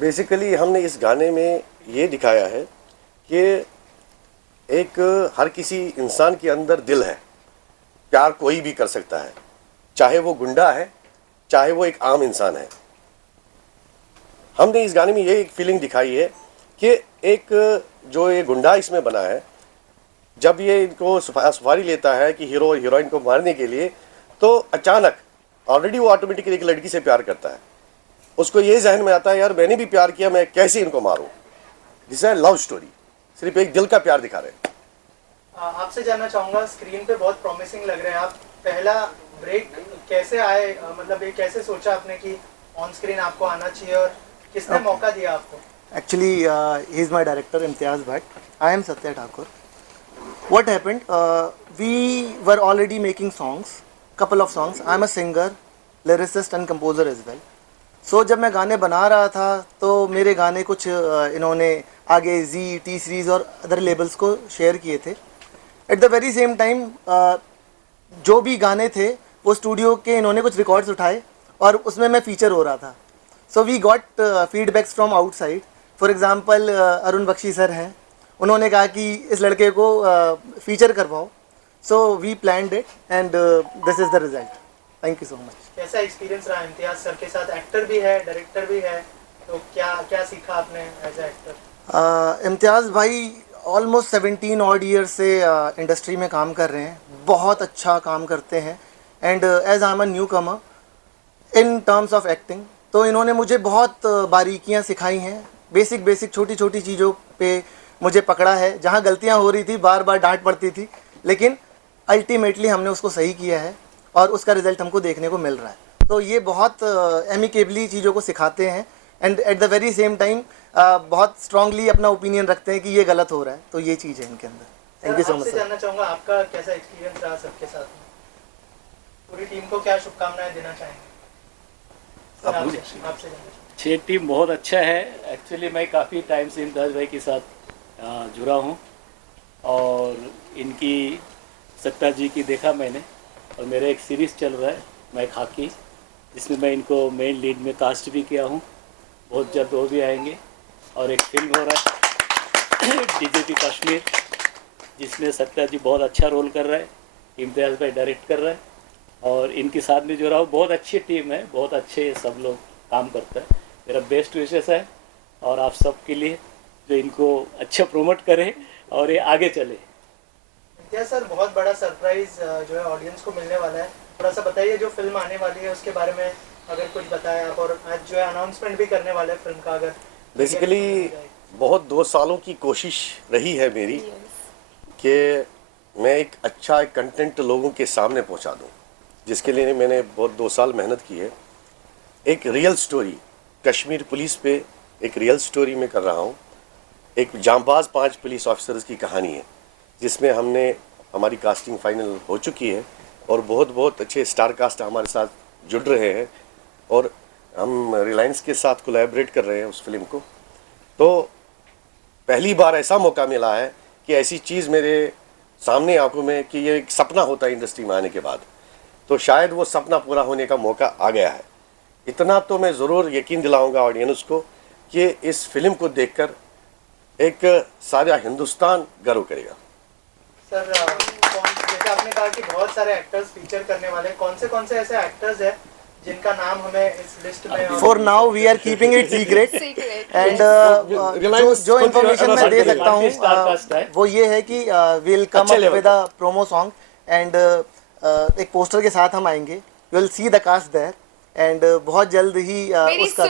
Basically हमने इस गाने में ये दिखाया है कि एक हर किसी इंसान के अंदर दिल है, प्यार कोई भी कर सकता है, चाहे वो गुंडा है, चाहे वो एक आम इंसान है। हमने इस गाने में ये एक फीलिंग दिखाई है कि एक जो ये गुंडा इसमें बना है, जब ये इनको सफारी लेता है कि हीरो और हीरोइन को मारने के लिए, तो अचानक ऑलरेडी वो ऑटोमेटिकली एक लड़की से प्यार करता है। उसको ये जहन में आता है, यार मैंने भी प्यार किया, मैं कैसे इनको मारूं। दिस है लव स्टोरी, सिर्फ एक दिल का प्यार दिखा रहे हैं। आपसे जानना चाहूंगा, स्क्रीन पे बहुत प्रॉमिसिंग लग रहे हैं आप। पहला ब्रेक कैसे आए, मतलब ये कैसे सोचा आपने कि ऑन स्क्रीन आपको आना चाहिए, और किसने मौका दिया आपको? Actually, he is my director, Imtiaz Bhatt. I am Satya Thakur. What happened? We were already making songs, couple of songs. I am a singer, lyricist and composer as well. So जब मैं गाने बना रहा था तो मेरे गाने कुछ इन्होंने आगे जी, टी सीरीज़ और अदर लेबल्स को शेयर किए थे। At the very same time जो भी गाने थे वो स्टूडियो के इन्होंने कुछ रिकॉर्ड्स उठाए और उसमें मैं फीचर हो रहा था। So we got feedbacks from outside. For example Arun Bakshi sir हैं, उन्होंने कहा कि इस लड़के को फीचर करवाओ। So we planned it and this is the result. Thank you so much. कैसा एक्सपीरियंस रहा इम्तियाज सर के साथ? एक्टर भी है, डायरेक्टर भी है, तो क्या क्या सीखा आपने एज ए एक्टर? इम्तियाज़ भाई ऑलमोस्ट 17 ऑड ईयर्स से इंडस्ट्री में काम कर रहे हैं, बहुत अच्छा काम करते हैं। And as I am a newcomer in terms of acting, तो इन्होंने मुझे बहुत बारीकियां सिखाई हैं। बेसिक छोटी छोटी चीज़ों पे मुझे पकड़ा है, जहाँ गलतियाँ हो रही थी बार बार डांट पड़ती थी, लेकिन अल्टीमेटली हमने उसको सही किया है और उसका रिज़ल्ट हमको देखने को मिल रहा है। तो ये बहुत एमिकेबली चीज़ों को सिखाते हैं and at the very same time बहुत स्ट्रांगली अपना ओपिनियन रखते हैं कि ये गलत हो रहा है। तो ये चीज़ है इनके अंदर। Thank you so much sir. जानना चाहूँगा आपका कैसा एक्सपीरियंस रहा सबके साथ में? पूरी टीम को क्या शुभकामनाएं देना चाहेंगे? आपसे छः टीम बहुत अच्छा है। एक्चुअली मैं काफ़ी टाइम से इम्तियाज़ भाई के साथ जुड़ा हूँ और इनकी सत्ता जी की देखा मैंने, और मेरा एक सीरीज़ चल रहा है मैं खाकी, जिसमें मैं इनको मेन लीड में कास्ट भी किया हूँ। बहुत जल्द वो भी आएंगे। और एक फिल्म हो रहा है डीजेपी कश्मीर, जिसमें सत्या जी बहुत अच्छा रोल कर रहा है, इम्तियाज़ भाई डायरेक्ट कर रहा है, और इनके साथ में जो रहा बहुत अच्छी टीम है, बहुत अच्छे सब लोग काम करता है। मेरा बेस्ट विशेष है और आप सब के लिए जो इनको अच्छा प्रोमोट करे और ये आगे चले। इम्तियाज सर, बहुत बड़ा सरप्राइज जो है ऑडियंस को मिलने वाला है, थोड़ा सा बताइए जो फिल्म आने वाली है उसके बारे में अगर कुछ बताएं आप, और आज जो है अनाउंसमेंट भी करने वाले हैं फिल्म का। अगर बेसिकली बहुत 2 सालों की कोशिश रही है मेरी कि मैं एक अच्छा कंटेंट लोगों के सामने पहुंचा दूं, जिसके लिए मैंने बहुत 2 साल मेहनत की है। एक रियल स्टोरी कश्मीर पुलिस पे, एक रियल स्टोरी में कर रहा हूँ। एक जांबाज 5 पुलिस ऑफिसर्स की कहानी है, जिसमें हमारी कास्टिंग फाइनल हो चुकी है और बहुत अच्छे स्टार कास्ट हमारे साथ जुड़ रहे हैं, और हम रिलायंस के साथ कोलैबोरेट कर रहे हैं उस फिल्म को। तो पहली बार ऐसा मौका मिला है कि ऐसी चीज़ मेरे सामने आंखों में कि ये एक सपना होता है इंडस्ट्री में आने के बाद, तो शायद वो सपना पूरा होने का मौका आ गया है। इतना तो मैं ज़रूर यकीन दिलाऊंगा ऑडियंस को कि इस फिल्म को देखकर एक सारा हिंदुस्तान गर्व करेगा। सर, जैसे आपने कहा कि बहुत सारे एक्टर्स फीचर करने वाले, कौन से ऐसे एक्टर्स हैं जिनका नाम हमें इस लिस्ट में? For now we are keeping it secret and जो इन्फॉर्मेशन मैं दे सकता हूँ वो ये है कि will come up with a promo song and एक पोस्टर के साथ हम आएंगे। You will see the cast there and बहुत जल्द ही उसका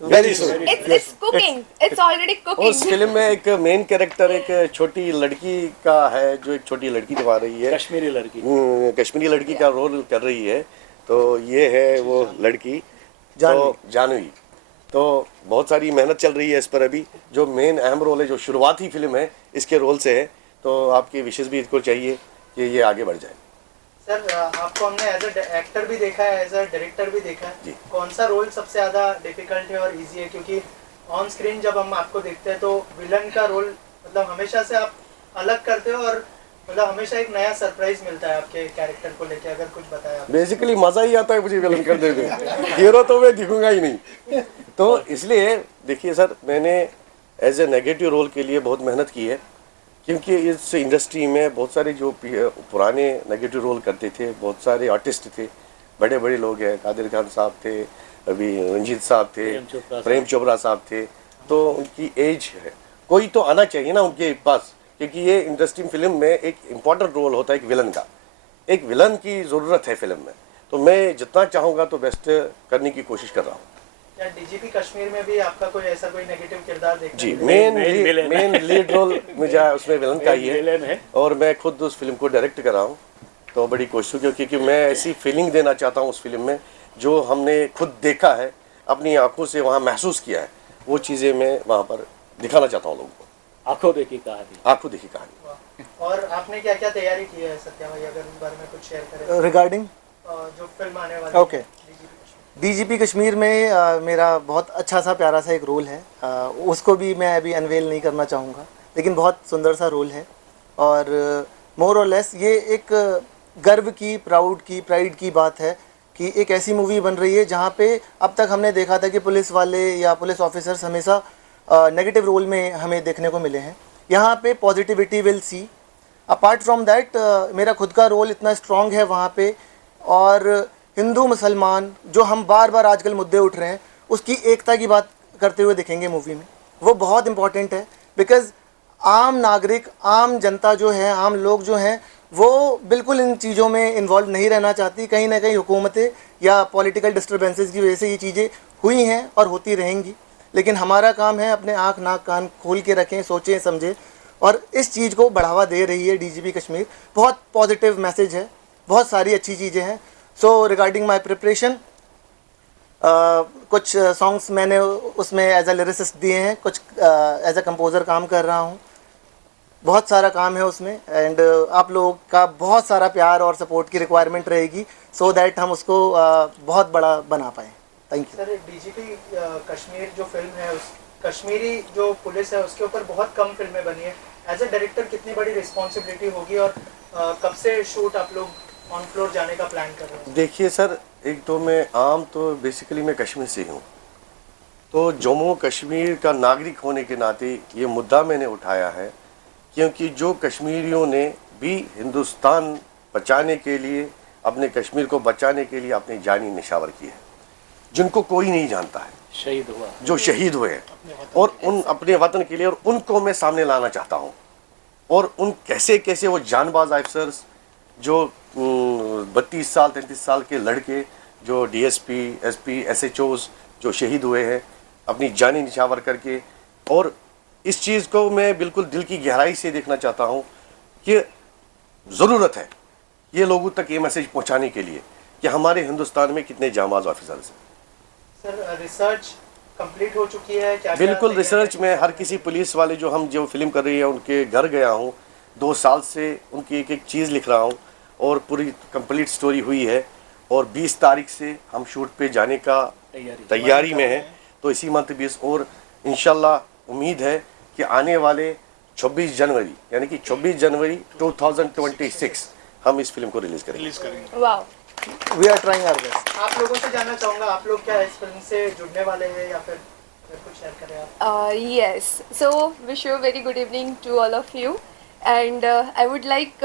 very soon It's cooking. It's already cooking. उस फिल्म में एक मेन कैरेक्टर एक छोटी लड़की का है, जो एक छोटी लड़की निभा रही है, कश्मीरी लड़की का रोल कर रही है। तो ये है वो लड़की जानवी। तो बहुत सारी मेहनत चल रही है इस पर अभी। जो मेन अहम रोल है, जो शुरुआती फिल्म है, इसके रोल से है, तो आपकी विशेष भी इसको चाहिए कि ये आगे बढ़ जाए। सर, आपको हमने एज ए एक्टर भी देखा है, एज ए डायरेक्टर भी देखा है, कौन सा रोल सबसे ज़्यादा डिफिकल्ट है और इजी है? क्योंकि ऑन स्क्रीन जब हम आपको देखते हैं तो विलन का रोल मतलब हमेशा से आप अलग करते हो, और मतलब हमेशा एक नया सरप्राइज मिलता है आपके कैरेक्टर को लेके। अगर कुछ बताया। बेसिकली मज़ा ही आता है मुझे विलन करने में, हीरो तो मैं दिखूंगा ही नहीं। तो इसलिए देखिए सर, मैंने एज ए नेगेटिव रोल के लिए बहुत मेहनत की है, क्योंकि इस इंडस्ट्री में बहुत सारे जो पुराने नेगेटिव रोल करते थे, बहुत सारे आर्टिस्ट थे, बड़े बड़े लोग हैं, कादिर खान साहब थे, अभी रंजीत साहब थे, प्रेम चोपड़ा साहब थे, तो उनकी एज है, कोई तो आना चाहिए ना उनके पास, क्योंकि ये इंडस्ट्री फिल्म में एक इम्पॉर्टेंट रोल होता है एक विलन का, एक विलन की ज़रूरत है फिल्म में। तो मैं जितना चाहूँगा तो बेस्ट करने की कोशिश कर रहा हूँ। या डीजीपी कश्मीर में भी आपका कोई ऐसा कोई नेगेटिव किरदार देखने जी, को मिला? मेन लीड रोल मुझे उसमें विलन का ही है, और मैं खुद उस फिल्म को डायरेक्ट कर रहा हूँ, तो बड़ी कोशिश है, क्योंकि मैं ऐसी फीलिंग देना चाहता हूँ उस फिल्म में जो हमने खुद देखा है, अपनी आंखों से वहाँ महसूस किया है, वो चीज़ें मैं वहाँ पर दिखाना चाहता हूँ लोगों को। आंखों देखी कहानी। आंखों देखी कहानी। और आपने क्या क्या तैयारी की है सत्या भाई, अगर इस बारे में कुछ शेयर करें? रिगार्डिंग जो फिल्म आने वाली ओके, है डीजीपी कश्मीर में मेरा बहुत अच्छा सा प्यारा सा एक रोल है। उसको भी मैं अभी अनवेल नहीं करना चाहूँगा, लेकिन बहुत सुंदर सा रोल है, और मोर और लेस ये एक गर्व की, प्राइड की बात है कि एक ऐसी मूवी बन रही है जहाँ पे अब तक हमने देखा था कि पुलिस वाले या पुलिस ऑफिसर्स हमेशा नेगेटिव रोल में हमें देखने को मिले हैं। यहाँ पे positivity will see. Apart from that मेरा खुद का रोल इतना स्ट्रॉन्ग है वहाँ पे, और हिंदू मुसलमान जो हम बार बार आजकल मुद्दे उठ रहे हैं उसकी एकता की बात करते हुए दिखेंगे मूवी में। वो बहुत इंपॉर्टेंट है, बिकॉज़ आम नागरिक, आम जनता जो है, आम लोग जो हैं, वो बिल्कुल इन चीज़ों में इन्वॉल्व नहीं रहना चाहती। कहीं ना कहीं हुकूमतें या पॉलिटिकल डिस्टर्बेंसेस की वजह से ये चीज़ें हुई हैं और होती रहेंगी, लेकिन हमारा काम है अपने आँख नाक कान खोल के रखें, सोचें समझें, और इस चीज़ को बढ़ावा दे रही है डीजीपी कश्मीर। बहुत पॉजिटिव मैसेज है, बहुत सारी अच्छी चीज़ें हैं। सो रिगार्डिंग माई प्रिपरेशन, कुछ सॉन्ग्स मैंने उसमें एज अ लिरिसिस्ट दिए हैं, कुछ एज अ कंपोज़र काम कर रहा हूँ, बहुत सारा काम है उसमें, एंड आप लोगों का बहुत सारा प्यार और सपोर्ट की रिक्वायरमेंट रहेगी, सो दैट हम उसको बहुत बड़ा बना पाएँ। Thank you sir. DGP Kashmir जो फिल्म है, उस कश्मीरी जो पुलिस है उसके ऊपर बहुत कम फिल्में बनी है। एज ए डायरेक्टर कितनी बड़ी रिस्पॉन्सिबिलिटी होगी, और कब से शूट आप लोग ऑन फ्लोर जाने का प्लान कर रहे हैं? देखिए सर, एक तो मैं बेसिकली मैं कश्मीर से हूँ, तो जम्मू कश्मीर का नागरिक होने के नाते ये मुद्दा मैंने उठाया है, क्योंकि जो कश्मीरियों ने भी हिंदुस्तान बचाने के लिए, अपने कश्मीर को बचाने के लिए अपनी जानी निछावर की है, जिनको कोई नहीं जानता है, शहीद हुआ, जो शहीद हुए हैं, और उन अपने वतन के लिए, और उनको मैं सामने लाना चाहता हूँ, और उन कैसे कैसे वो जानबाज ऑफिसर्स जो 32 साल 33 साल के लड़के जो डीएसपी, एसपी, एसएचओस जो शहीद हुए हैं अपनी जानी निछावर करके, और इस चीज़ को मैं बिल्कुल दिल की गहराई से देखना चाहता हूँ कि ज़रूरत है ये लोगों तक ये मैसेज पहुँचाने के लिए कि हमारे हिंदुस्तान में कितने जांबाज ऑफिसर्स हैं। सर, रिसर्च कंप्लीट हो चुकी है क्या? बिल्कुल, रिसर्च में हर किसी पुलिस वाले जो फिल्म कर रही है उनके घर गया हूँ, 2 साल से उनकी एक एक चीज़ लिख रहा हूँ, और पूरी कंप्लीट स्टोरी हुई है, और 20 तारीख से हम शूट पे जाने का तैयारी में है, तो इसी मंथ 20, और इंशाल्लाह उम्मीद है कि आने वाले 26 जनवरी यानी कि 24 जनवरी 2026 हम इस फिल्म को रिलीज़ करेंगे। Wow. We are trying our best. आप लोगों से जानना चाहूँगा, आप लोग क्या इस फिल्म से जुड़ने वाले हैं, या फिर कुछ शेयर करें आप? Yes. So, wish you a very good evening to all of you. And I would like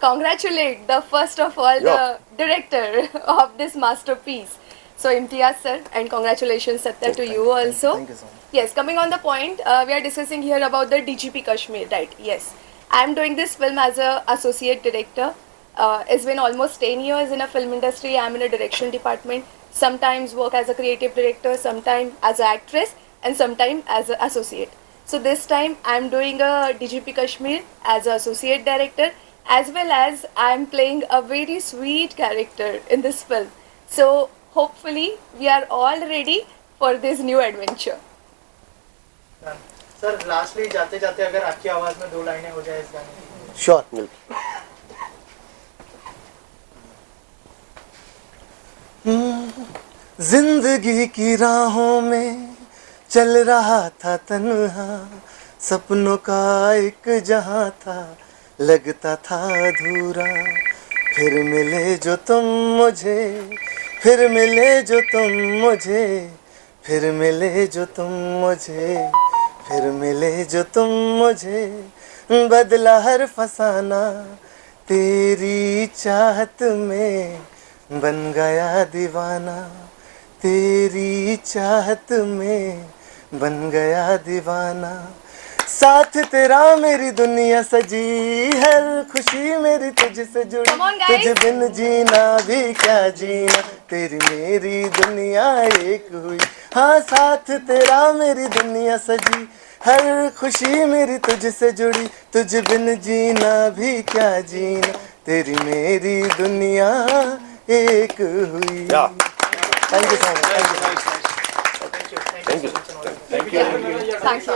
congratulate the first of all the director of this masterpiece. So Imtiaz sir, and congratulations Satya to you also. Thank you so much. Yes, coming on the point, we are discussing here about the DGP Kashmir, right? Yes, I am doing this film as a associate director. It's been almost 10 years in a film industry. I am in a direction department. Sometimes work as a creative director, sometimes as an actress, and sometimes as an associate. So this time I am doing a DGP Kashmir as an associate director, as well as I am playing a very sweet character in this film. So hopefully we are all ready for this new adventure. Sir, lastly जाते जाते अगर आपकी आवाज़ में 2 लाइनें हो जाए इस गाने की। श्योर। जिंदगी की राहों में चल रहा था तन्हा, सपनों का एक जहां था लगता था अधूरा, फिर मिले जो तुम मुझे, फिर मिले जो तुम मुझे, फिर मिले जो तुम मुझे, फिर मिले जो तुम मुझे, बदला हर फसाना तेरी चाहत में, बन गया दीवाना तेरी चाहत में, बन गया दीवाना। साथ तेरा मेरी दुनिया सजी, हर खुशी मेरी तुझसे जुड़ी, Come on, guys. तुझ बिन जीना भी क्या जीना, तेरी मेरी दुनिया एक हुई। हाँ साथ तेरा मेरी दुनिया सजी, हर खुशी मेरी तुझसे जुड़ी, तुझ बिन जीना भी क्या जीना, तेरी मेरी दुनिया एक हुई। या thank you so much. Thank you. Thank you. Thank you. Thank you.